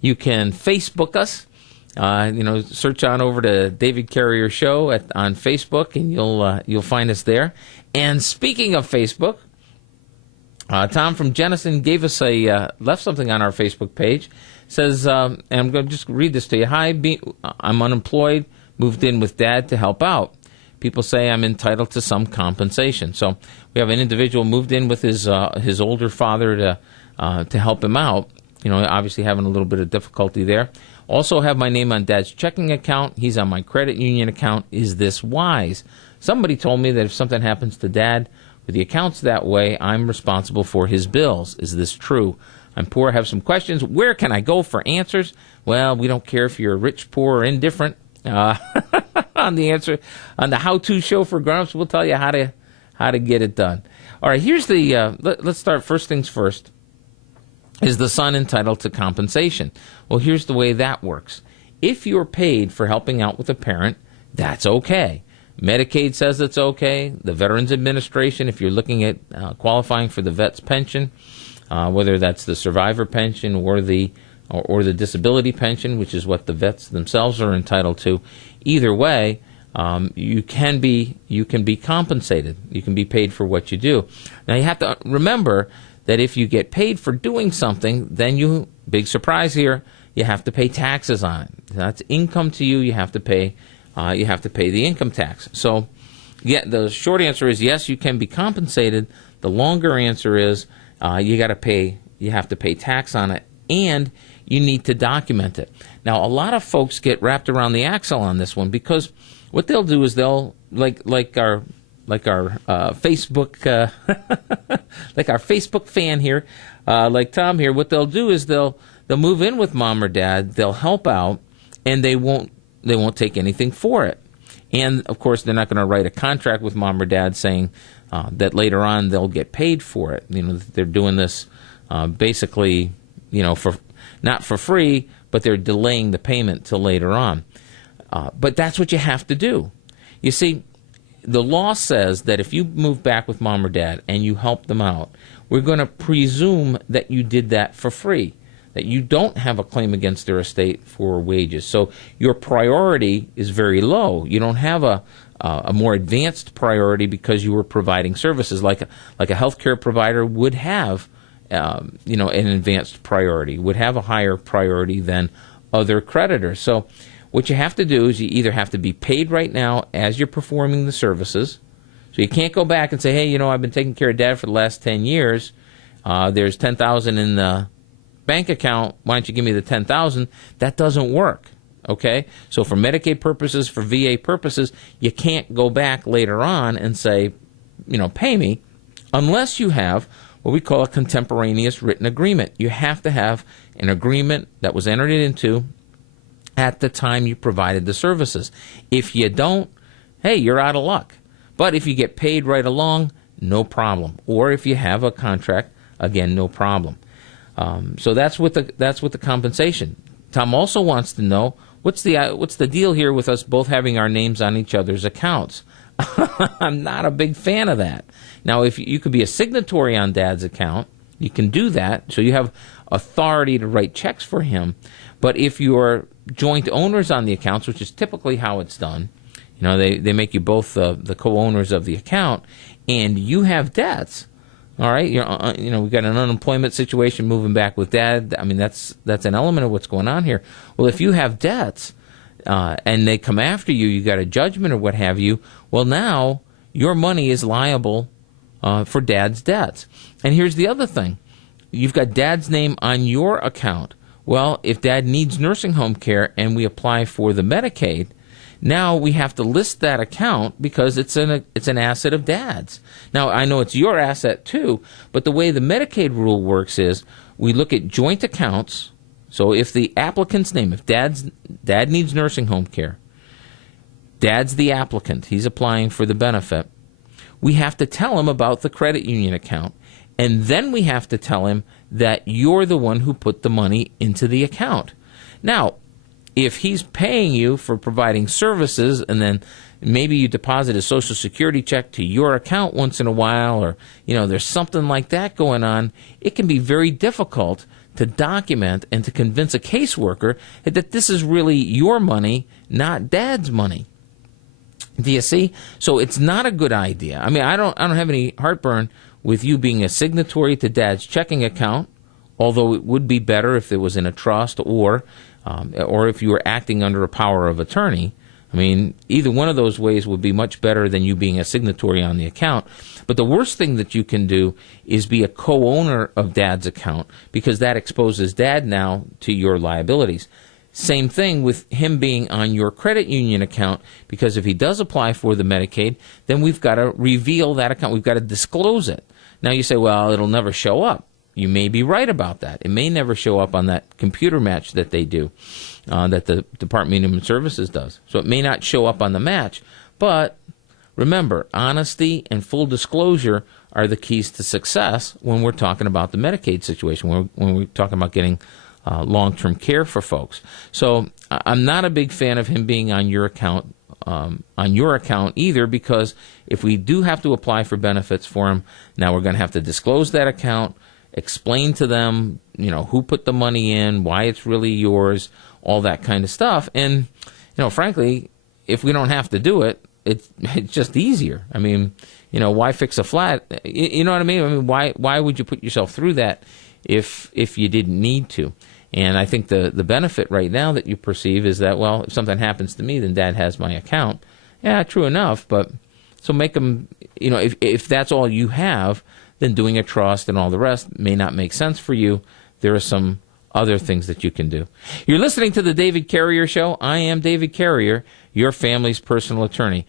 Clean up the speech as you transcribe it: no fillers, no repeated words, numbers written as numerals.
You can Facebook us. Search on over to David Carrier Show on Facebook, and you'll find us there. And speaking of Facebook, Tom from Jenison gave us left something on our Facebook page. Says, and I'm going to just read this to you. Hi, I'm unemployed, moved in with Dad to help out. People say I'm entitled to some compensation. So we have an individual moved in with his older father to help him out. Obviously having a little bit of difficulty there. Also have my name on Dad's checking account. He's on my credit union account. Is this wise? Somebody told me that if something happens to Dad with the accounts that way, I'm responsible for his bills. Is this true? I'm poor, have some questions. Where can I go for answers? Well, we don't care if you're rich, poor, or indifferent. On the answer on the how-to show for grown-ups, we'll tell you how to get it done. All right, here's the let's start first things first. Is the son entitled to compensation? Well, here's the way that works. If you're paid for helping out with a parent, that's okay. Medicaid says it's okay. The Veterans Administration, if you're looking at qualifying for the vet's pension, whether that's the survivor pension or the disability pension, which is what the vets themselves are entitled to, either way, you can be compensated. You can be paid for what you do. Now, you have to remember that if you get paid for doing something, then big surprise here, you have to pay taxes on it. That's income to you. You have to pay the income tax. So, yeah, the short answer is yes, you can be compensated. The longer answer is you have to pay tax on it, and you need to document it. Now, a lot of folks get wrapped around the axle on this one, because what they'll do is they'll like our Facebook like our Facebook fan here, like Tom here. What they'll do is they'll move in with mom or dad. They'll help out, and they won't take anything for it. And of course, they're not going to write a contract with mom or dad saying that later on they'll get paid for it. They're doing this basically, for not for free, but they're delaying the payment till later on. But that's what you have to do. You see, the law says that if you move back with mom or dad and you help them out, we're going to presume that you did that for free, that you don't have a claim against their estate for wages. So your priority is very low. You don't have a more advanced priority because you were providing services like a healthcare provider would have. An advanced priority, would have a higher priority than other creditors. So what you have to do is you either have to be paid right now as you're performing the services. So you can't go back and say, hey, I've been taking care of Dad for the last 10 years. There's $10,000 in the bank account. Why don't you give me the $10,000? That doesn't work. Okay? So for Medicaid purposes, for VA purposes, you can't go back later on and say, pay me, unless you have what we call a contemporaneous written agreement. You have to have an agreement that was entered into at the time you provided the services. If you don't, hey, you're out of luck. But if you get paid right along, no problem. Or if you have a contract, again, no problem. So that's with the compensation. Tom also wants to know what's the deal here with us both having our names on each other's accounts. I'm not a big fan of that. Now, if you could be a signatory on Dad's account, you can do that. So you have authority to write checks for him. But if you're joint owners on the accounts, which is typically how it's done, they make you both the co-owners of the account, and you have debts. All right, we've got an unemployment situation moving back with Dad. I mean, that's an element of what's going on here. Well, if you have debts and they come after you, you got a judgment or what have you. Well, now your money is liable for Dad's debts. And here's the other thing: you've got Dad's name on your account. Well, if Dad needs nursing home care and we apply for the Medicaid, now we have to list that account because it's an asset of Dad's. Now, I know it's your asset too, but the way the Medicaid rule works is we look at joint accounts. So if the applicant's name, if Dad needs nursing home care, Dad's the applicant, he's applying for the benefit, we have to tell him about the credit union account, and then we have to tell him that you're the one who put the money into the account. Now, if he's paying you for providing services and then maybe you deposit a Social Security check to your account once in a while, or there's something like that going on, it can be very difficult to document and to convince a caseworker that this is really your money, not Dad's money. Do you see? So it's not a good idea. I mean, I don't have any heartburn with you being a signatory to Dad's checking account, although it would be better if it was in a trust or if you were acting under a power of attorney. I mean, either one of those ways would be much better than you being a signatory on the account. But the worst thing that you can do is be a co-owner of Dad's account, because that exposes Dad now to your liabilities. Same thing with him being on your credit union account, because if he does apply for the Medicaid, then we've got to reveal that account. We've got to disclose it. Now you say, well, it'll never show up. You may be right about that. It may never show up on that computer match that they do, that the Department of Human Services does. So it may not show up on the match. But remember, honesty and full disclosure are the keys to success when we're talking about the Medicaid situation, when we're talking about getting long-term care for folks. So I'm not a big fan of him being on your account, either, because if we do have to apply for benefits for him, now we're going to have to disclose that account, explain to them, who put the money in, why it's really yours, all that kind of stuff. And, frankly, if we don't have to do it, it's just easier. I mean, why fix a flat? You know what I mean? I mean, why would you put yourself through that if you didn't need to? And I think the benefit right now that you perceive is that, well, if something happens to me, then Dad has my account. Yeah, true enough. But so make them, if that's all you have, then doing a trust and all the rest may not make sense for you. There are some other things that you can do. You're listening to The David Carrier Show. I am David Carrier, your family's personal attorney.